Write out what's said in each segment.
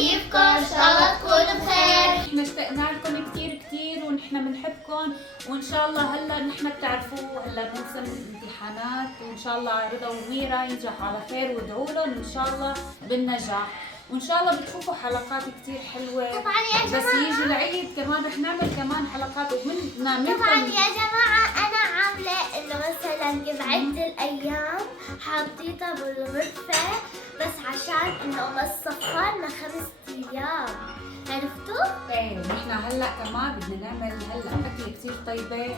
كيفكم؟ ان شاء الله تكونوا بخير. احنا اشتقنا لكم كثير ونحن بنحبكم، وان شاء الله هلا نحن بتعرفوا هلا موسم الامتحانات، وان شاء الله رضا وميرا ينجح على خير، وادعوا لهم ان شاء الله بالنجاح، وان شاء الله بتشوفوا حلقات كثير حلوه. طبعا يا بس جماعة، يجي العيد كمان رح نعمل كمان حلقات طبعا يا جماعة أنا عاملة إنه مثلا بعد الأيام حاطيتها بالغرفة بس عشان إنه ما تصفرنا 5 أيام، عرفتوا؟ ايه نحن هلا كمان بدنا نعمل هلا اكله كثير طيبه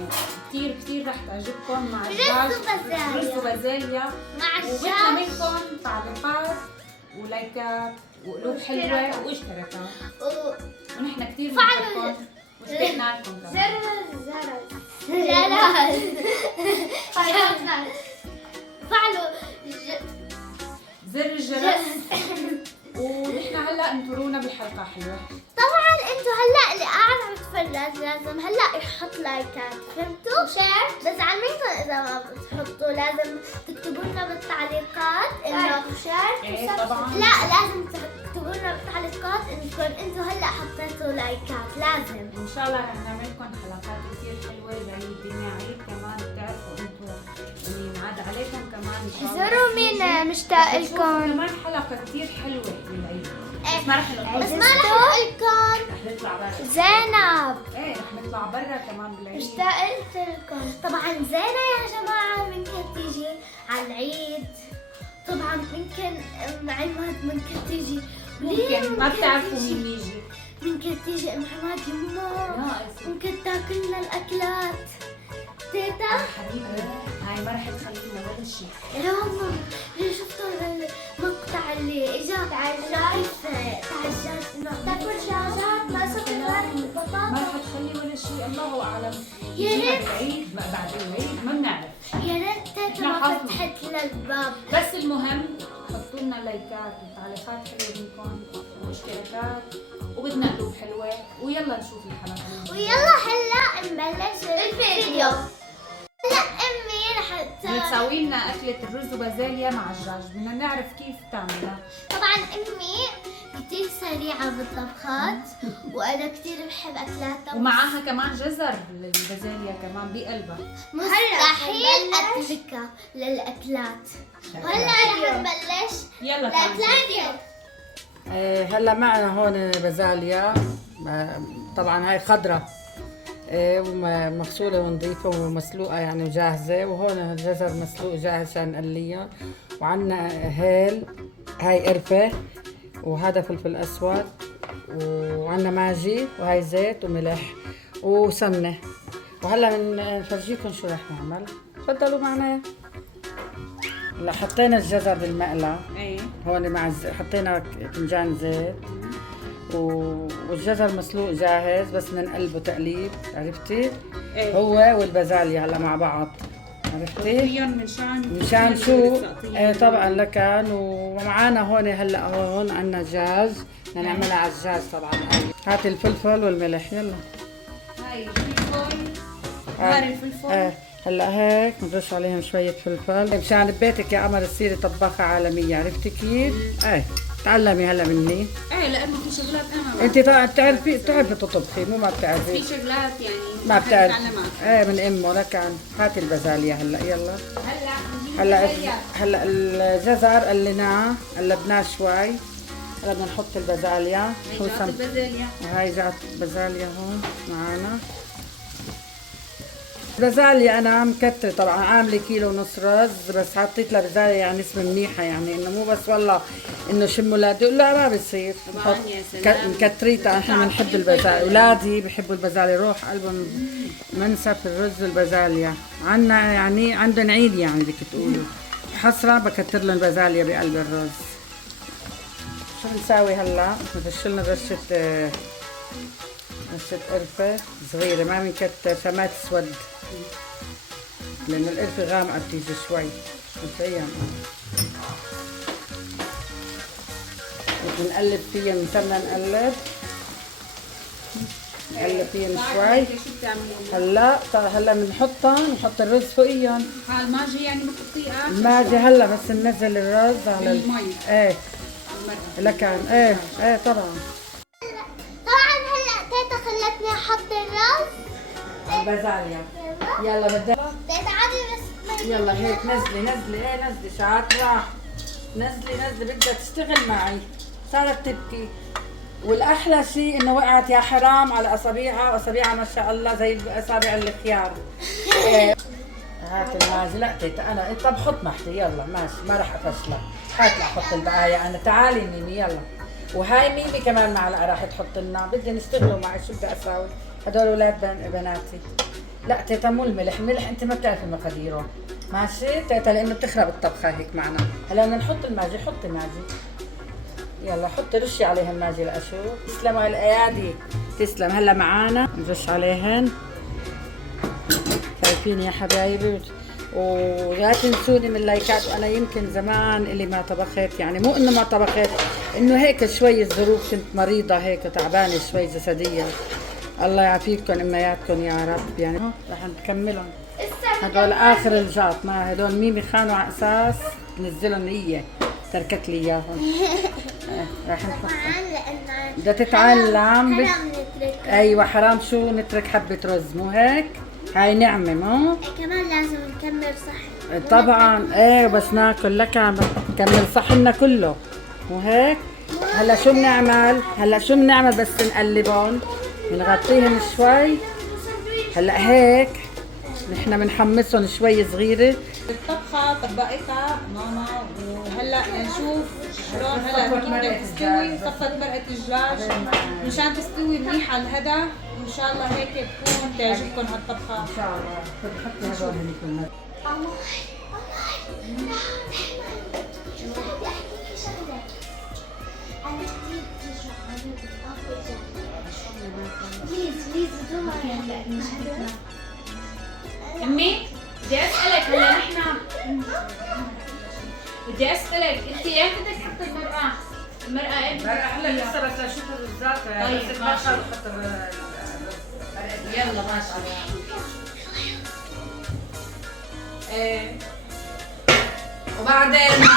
وكثير رح تعجبكم مع الدجاج، رز وبازاليا، مع وبدنا الشاش منكم تعليقات ولايكات وقلوب حلوه واشتراكات، ونحن كثير بنحبكم واشتقنا لكم كمان. فعلوا زر الجرس ونحن هلا انطرونا بحلقه حلوه. طبعا انتوا هلا اللي قاعد عم يتفرج لازم هلا يحط لايكات، فهمتوا؟ وشير. بس علميكم اذا ما بتحطوا لازم تكتبوا لنا بالتعليقات انه شير. ايه طبعا. لا لازم تكتبوا لنا بالتعليقات انكم انتوا هلا حطيتوا لايكات، لازم. ان شاء الله رح نعمل لكم حلقات كثير حلوه جاي الدنيا عيد كمان، بتعرفوا انتوا اللي ينعاد عليكم كمان ان شاء الله. زوروا مين مشتاق لكم. كمان حلقه كثير حلوه بالعيد، بس ما رح نقول، بس ما رح نقول لكم. رح نطلع برا. زينب ايه رح نطلع برا كمان بالعيد. اشتقت لكم. طبعا زينة يا جماعة ممكن تيجي على العيد، طبعا ممكن ام عماد ممكن تيجي، ممكن ما بتعرفوا مين يجي. ممكن تيجي ام عماد يمه، ناقص ممكن تاكلنا الاكلات تيتا. حبيبي هاي ما رح تخلينا ولا شيء. يا ماما ليه شفتوا المقطع اللي اجى تعجات انه تاكل دجاجات ما صفر ما بطاطا. رح تخلي ولا شيء، الله اعلم. يا يجينا ريت. بالعيد بعد العيد ما بنعرف. يا ريت تيتا إحنا ما حظنا. فتحت لنا الباب. بس المهم حطوا لنا لايكات وتعليقات حلوه منكم واشتراكات، وبدنا قلوب حلوه، ويلا نشوف الحلقه. ويلا هلا نبلش الفيديو. هلا امي رح بتسوي لنا اكله الرز وبازاليا مع الدجاج، بدنا نعرف كيف تعملها. طبعا امي كثير سريعه بالطبخات وانا كثير بحب اكلاتها، ومعاها كمان جزر البازاليا كمان بقلبها. مستحيل اتركها للاكلات. وهلا رح نبلش يلا تعالوا. الاكلات. هلا معنا هون بازاليا، طبعا هاي خضرة ومغسولة ونظيفة ومسلوقة يعني وجاهزة، وهون الجزر مسلوق جاهز عشان نقليه، وعنا هيل، هاي قرفة، وهذا فلفل أسود، وعنا ماجي، وهاي زيت وملح وسمنة. وهلا بنفرجيكم شو رح نعمل، تفضلوا معنا. هلا حطينا الجزر بالمقلة ايه هون مع حطينا فنجان زيت والجزر مسلوق جاهز، بس بدنا نقلبه تقليب، عرفتي؟ ايه هو والبازاليا هلا مع بعض، عرفتي؟ طبيا مشان شو؟ ايه طبعا لكن. ومعانا هون هلا هون عندنا دجاج، بدنا نعملها على الدجاج طبعا. هات الفلفل والملح، يلا. هاي الفلفل، هاي الفلفل. هلا هيك بنرش عليهم شوية فلفل مشان ببيتك يا قمر تصيري طباخة عالمية، عرفتي كيف؟ ايه تعلمي هلا مني. ايه لانه في شغلات انا ما انت بتعرفي تطبخي، مو ما بتعرفي. في شغلات يعني ما بتعرفي. بتعلمها. ايه من امه لكن. هاتي البازاليا هلا، يلا. هلا هلا الجزر قليناه قلبناه شوي، هلا بدنا نحط البازاليا. هي جات البازاليا. هاي جات البازاليا هون معانا. البازاليا انا مكتره طبعا، عامله كيلو ونص رز، بس حطيت لها بازاليا يعني اسم منيحه، يعني انه مو بس والله انه شم ولادي، لا ما بصير طبعاً يا سلام. مكتريتها. احنا بنحب البازاليا، اولادي بحبوا البازاليا، روح قلبهم منسف الرز والبازاليا. عنا يعني عندهم عيد يعني بدك تقولوا حسره، بكتر لهم البازاليا بقلب الرز. شو بنساوي هلا؟ بدش لنا رشه قرفة صغيرة، ما بنكتر عشان ما تسود، لأن القرفة غامقة بتيجي شوي مبدئيا. بنقلب فيها، بنستنى نقلب فيهم شوي. هلا بنحط الرز فوقيهم. الماجي يعني بتحطيه الماجي هلا بس ننزل الرز على المي. ايه لكان ايه طبعا. طبعا هلا تيتا خلتني احط الرز. البازاليا. يلا بدك تيتا عادي بس يلا هيك نزلي شاطرة. نزلي بدها تشتغل معي. صارت تبكي. والاحلى شيء انه وقعت يا حرام على اصابعها، واصابعها ما شاء الله زي اصابع الخيار. هات الماجي. لا تيتا انا طب حط محتي. يلا ماشي ما راح افشلك. هات احط البقايا انا. تعالي ميمي يلا. وهاي ميمي كمان معلقه راح تحط لنا. بدي نشتغلوا معي. شو بدي اساوي؟ هدول اولاد بناتي. لا تيتا مو الملح انت ما بتعرفي مقاديره. ماشي تيتا لانه بتخرب الطبخه هيك معنا. هلا بدنا نحط الماجي. حطي ماجي. يلا حطي رشي عليهم ماجي لاشوف. تسلموا الايادي. تسلم. هلا معانا نرش عليهن. شايفين يا حبايبي. ولا تنسوني من اللايكات. وانا يمكن زمان اللي ما طبخت يعني مو انه ما طبخت انه هيك شوي الظروف كنت مريضه هيك تعبانه شوي جسديا. الله يعافيكم امياتكم يا رب. يعني رح نكملهم. هدول اخر الجاط. ما هدول ميمي خانوا على اساس نزلهم هي تركت لي اياهم. رح نحط. بدها تتعلم. حرام نترك. ايوه حرام شو نترك حبه رز مو هيك. هاي نعمه مو كمان لازم نكمل صح. طبعا. بس ناكل لك نكمل صحننا كله مو هيك. هلا شو بنعمل بس نقلبهم بنغطيهم شوي. هلا هيك نحن بنحمصهم شوي صغيره. الطبخة طبقتها ماما وهلا نشوف شلون هلا كيف بدها تستوي. صفت مرقة الدجاج مشان تستوي منيح على الهدى. وان شاء الله هيك تكون تعجبكم هالطبخة ان شاء الله. حطي هدول هنيك بالمرق. امي بدي اسالك هلا نحن بدي اسالك انت ايمتى بدك تحطي المرقه؟ المرقه ايمتى؟ هلا لسه بس اشوف الرزات. طيب، بس ماشي. بحط يلا ماشي. وبعدين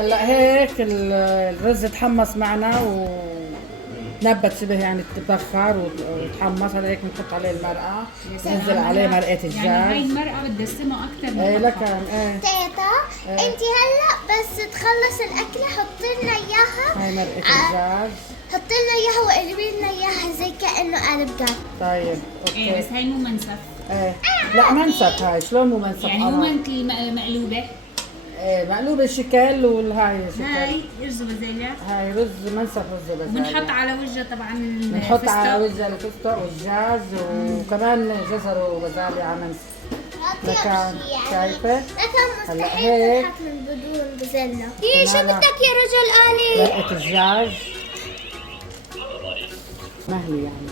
هلا هيك الرز تحمص معنا ونبت شبه يعني تبخر وتحمص. هلا هيك بنحط عليه المرقه. ننزل عليه مرقه الدجاج. يعني هاي المرقه بدها سمه اكثر من ايه الطبخة. لكن تيتا انت هلا بس تخلص الاكله حطي لنا اياها. هاي مرقه الدجاج. حطي لنا اياها وقلبي لنا اياها زي كانه قالب قال. طيب ايه اوكي. بس هاي مو منسف. ايه لا منسف. هاي شلون مو منسف؟ يعني مو مثل مقلوبه. ايه مقلوبه شكل والهاي شكل. هاي رز بازاليا. هاي رز منسف رز بازاليا. وبنحط على وجهها طبعا بنحط على الفستق. وجه الفستق والجاز وكمان جزر وبازاليا على منسف. لكان شايفه؟ لكن هلا مستحيل هيك. تنحط من بدون بزلة. شو كمان بدك يا رجل آلي؟ مرقه الدجاج مهلي يعني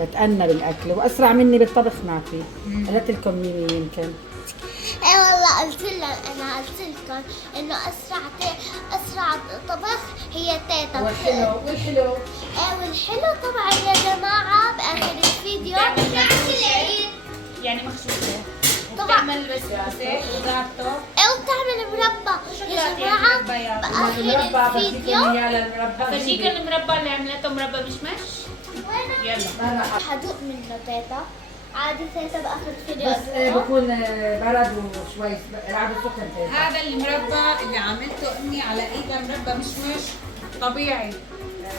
بتأنى بالاكل واسرع مني بالطبخ. ما في قلت لكم ميمي يمكن. ايه والله قلت لكم انه اسرع طبخ هي تيتا. والحلو ايه والحلو طبعا يا جماعة باخر الفيديو. يعني مخشوشه. طبعا. وبتعمل بسبوسه وجاتو. ايه وبتعمل مربى يا جماعة باخر الفيديو. فرجيك المربى اللي عملته مربى مشمش. يلا حدوق منه تيتا. عادي تيتا باخر الفيديو بس أدوقه. بكون برد وشوي لعبه سكر. هذا المربى اللي عملته امي على ايدها مربى مشمش طبيعي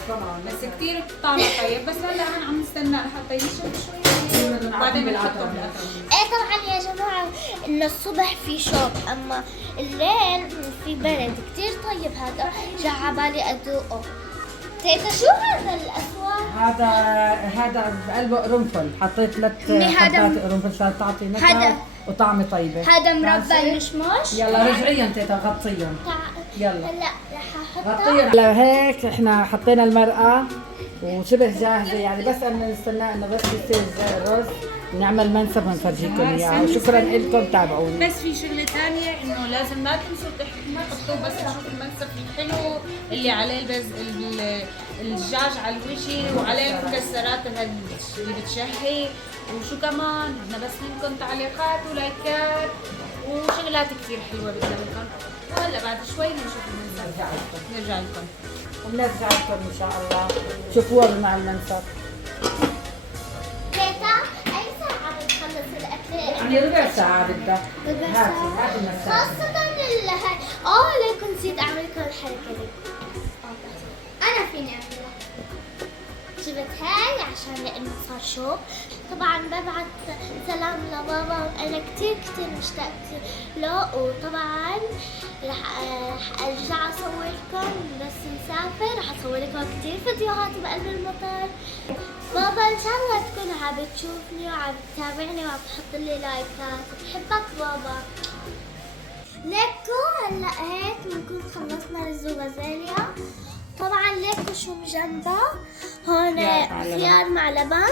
طبعا بس كثير طعمه طيب. بس هلا انا عم نستنى لحتى ينشف شوي وبعدين بنحطه بالقطر. ايه طبعا يا جماعة انه الصبح في شوب اما الليل في برد كتير طيب. هذا جا عبالي ادوقه. تيتا شو هذا الاسود؟ هذا بقلبه قرنفل. حطيت 3 هذا حبات قرنفل عشان تعطي هذا نكهه وطعمه طيبه. هذا مربى ماشي؟ المشمش. يلا رجعيهم تيتا غطيهم. يلا هلا رح احطها. غطيهم. هلا هيك احنا حطينا المرقه وشبه جاهزه يعني بس بدنا نستنى انه بس يصير الرز نعمل منسف ونفرجيكم اياه. وشكرا لكم تابعوني. بس في شغله ثانيه انه لازم ما تنسوا تحطوا بس نشوف المنسف الحلو اللي عليه الدجاج على الوجه وعليه المكسرات اللي بتشهي. وشو كمان بدنا بس منكم تعليقات ولايكات وشغلات كثير حلوه بدنا لكم. وهلا بعد شوي بنشوف المنسف، نرجع لكم وبنرجع لكم ان شاء الله شوفوها مع المنسف. تيتا اي ساعة بتخلص الاكل؟ يعني ربع ساعة بدها. ربع هاتي ساعة؟ هاتي المسافة. خاصة هاي ليكم نسيت اعمل لكم الحركة دي. انا فيني اعملها. جبت هاي عشان لانه صار شوب. طبعا ببعت سلام لبابا وانا كتير مشتاقة له، وطبعا رح ارجع اصور لكم بس نسافر، رح اصور لكم كتير فيديوهات بقلب المطار. بابا ان شاء الله تكون عم بتشوفني وعم تتابعني وعم تحط لي لايكات. بحبك بابا. ليكو هلا هيك بنكون خلصنا رز وبازاليا. طبعا ليكو شو بجنبها؟ هون خيار مع لبن.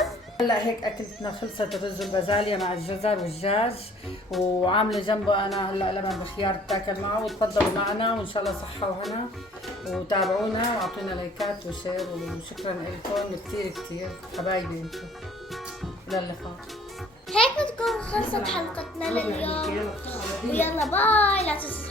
هلا هيك اكلتنا خلصت، الرز والبازاليا مع الجزر والدجاج، وعامله جنبه انا هلا لبن بخيار بتاكل معه. وتفضلوا معنا وان شاء الله صحه وهنا، وتابعونا واعطونا لايكات وشير، وشكرا لكم كثير حبايبي انتم. الى اللقاء. هيك بتكون خلصت حلقتنا لليوم، ويلا باي. لا تنسوا